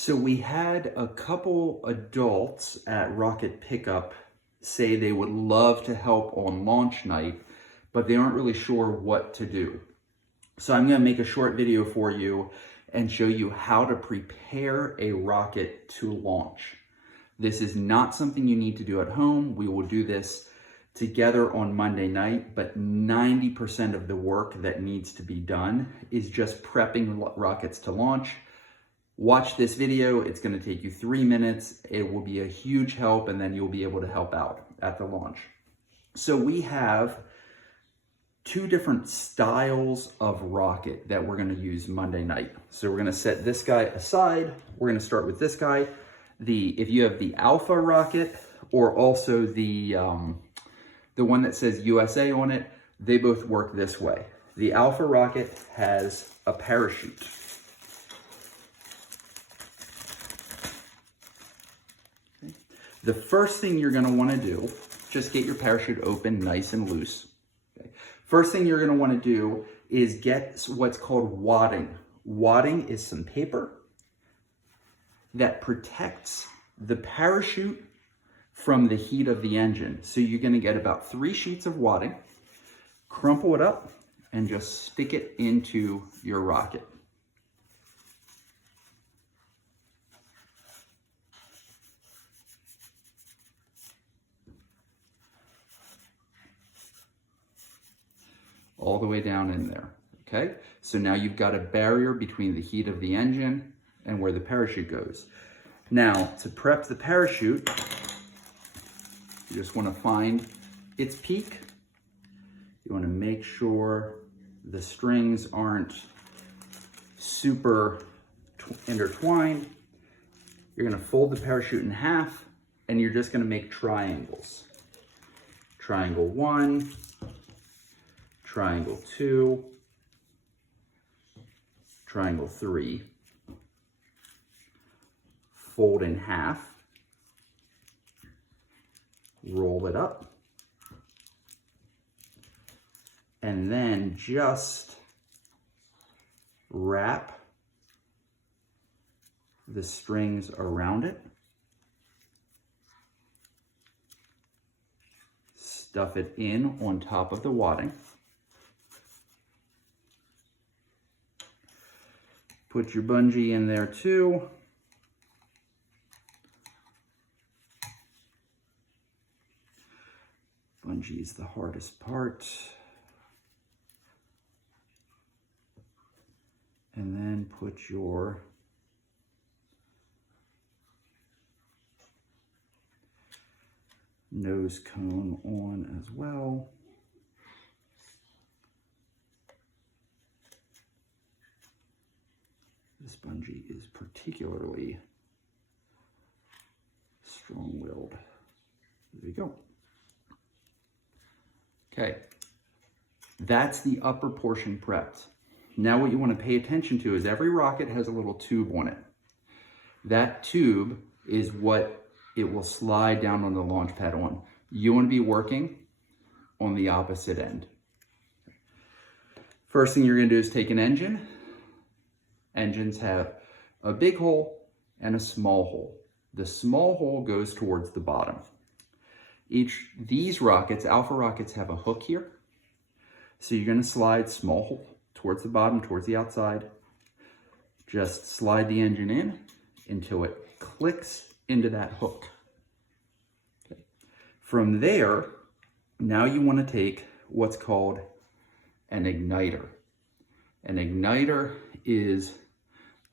So we had a couple adults at Rocket Pickup say they would love to help on launch night, but they aren't really sure what to do. So I'm going to make a short video for you and show you how to prepare a rocket to launch. This is not something you need to do at home. We will do this together on Monday night, but 90% of the work that needs to be done is just prepping rockets to launch. Watch this video. It's going to take you 3 minutes. It will be a huge help, and then you'll be able to help out at the launch. So we have two different styles of rocket that we're going to use Monday night. So we're going to set this guy aside. We're going to start with this guy. If you have the Alpha rocket or also the one that says USA on it, they both work this way. The Alpha rocket has a parachute. Okay. The first thing you're going to want to do, just get your parachute open nice and loose. Okay. First thing you're going to want to do is get what's called wadding. Wadding is some paper that protects the parachute from the heat of the engine. So you're going to get about 3 sheets of wadding, crumple it up, and just stick it into your rocket. All the way down in there, okay? So now you've got a barrier between the heat of the engine and where the parachute goes. Now, to prep the parachute, you just want to find its peak. You want to make sure the strings aren't super intertwined. You're going to fold the parachute in half, and you're just going to make triangles. Triangle 1, triangle 2, triangle 3. Fold in half, roll it up, and then just wrap the strings around it. Stuff it in on top of the wadding. Put your bungee in there too. Bungee is the hardest part. And then put your nose cone on as well. This bungee is particularly strong-willed. There you go. Okay, that's the upper portion prepped. Now what you want to pay attention to is every rocket has a little tube on it. That tube is what it will slide down on the launch pad on. You want to be working on the opposite end. First thing you're going to do is take an engine. Engines have a big hole and a small hole. The small hole goes towards the bottom. These rockets, Alpha rockets, have a hook here. So you're going to slide small hole towards the bottom, towards the outside. Just slide the engine in until it clicks into that hook. Okay. From there, now you want to take what's called an igniter. An igniter is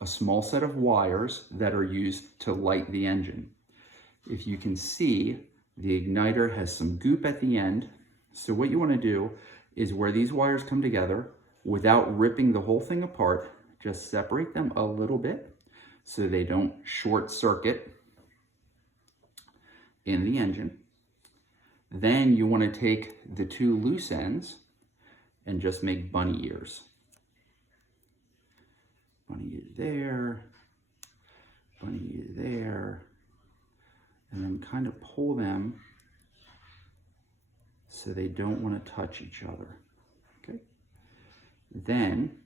a small set of wires that are used to light the engine. If you can see, the igniter has some goop at the end. So what you want to do is where these wires come together, without ripping the whole thing apart, just separate them a little bit so they don't short circuit in the engine. Then you want to take the 2 loose ends and just make bunny ears. Bunny ear there, bunny ear there, and then kind of pull them so they don't want to touch each other, okay? Then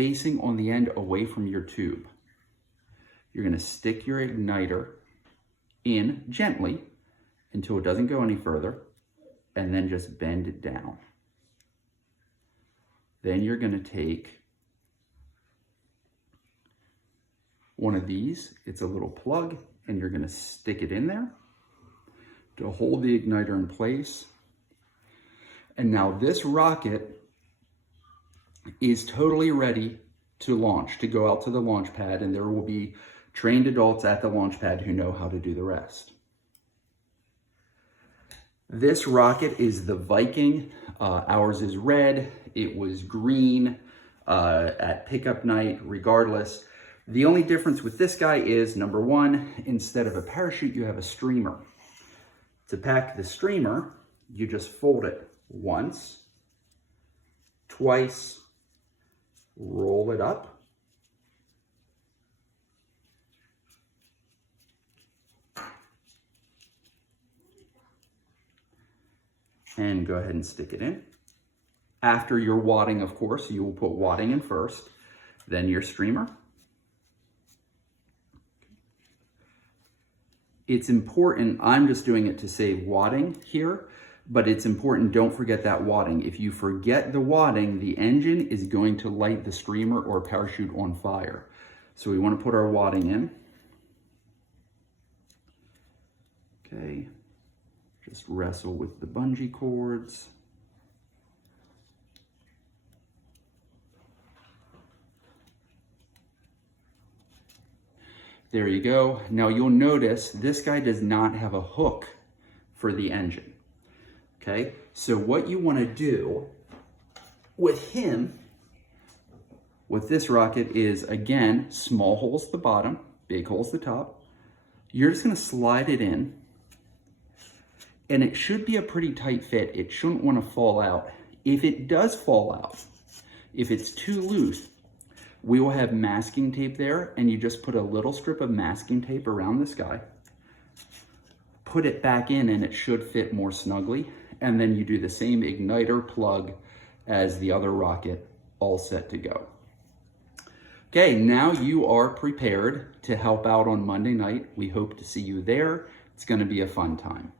facing on the end away from your tube. You're gonna stick your igniter in gently until it doesn't go any further, and then just bend it down. Then you're gonna take one of these, it's a little plug, and you're gonna stick it in there to hold the igniter in place. And now this rocket is totally ready to launch, to go out to the launch pad, and there will be trained adults at the launch pad who know how to do the rest. This rocket is the Viking. Ours is red. It was green at pickup night, regardless. The only difference with this guy is, number one, instead of a parachute, you have a streamer. To pack the streamer, you just fold it once, twice, roll it up, and go ahead and stick it in. After your wadding, of course, you will put wadding in first, then your streamer. It's important, I'm just doing it to save wadding here, but it's important, don't forget that wadding. If you forget the wadding, the engine is going to light the streamer or parachute on fire. So we want to put our wadding in. Okay, just wrestle with the bungee cords. There you go. Now you'll notice this guy does not have a hook for the engine. Okay, so what you want to do with him, with this rocket, is again, small holes at the bottom, big holes at the top. You're just going to slide it in, and it should be a pretty tight fit. It shouldn't want to fall out. If it does fall out, if it's too loose, we will have masking tape there, and you just put a little strip of masking tape around this guy, put it back in, and it should fit more snugly. And then you do the same igniter plug as the other rocket, all set to go. Okay, now you are prepared to help out on Monday night. We hope to see you there. It's going to be a fun time.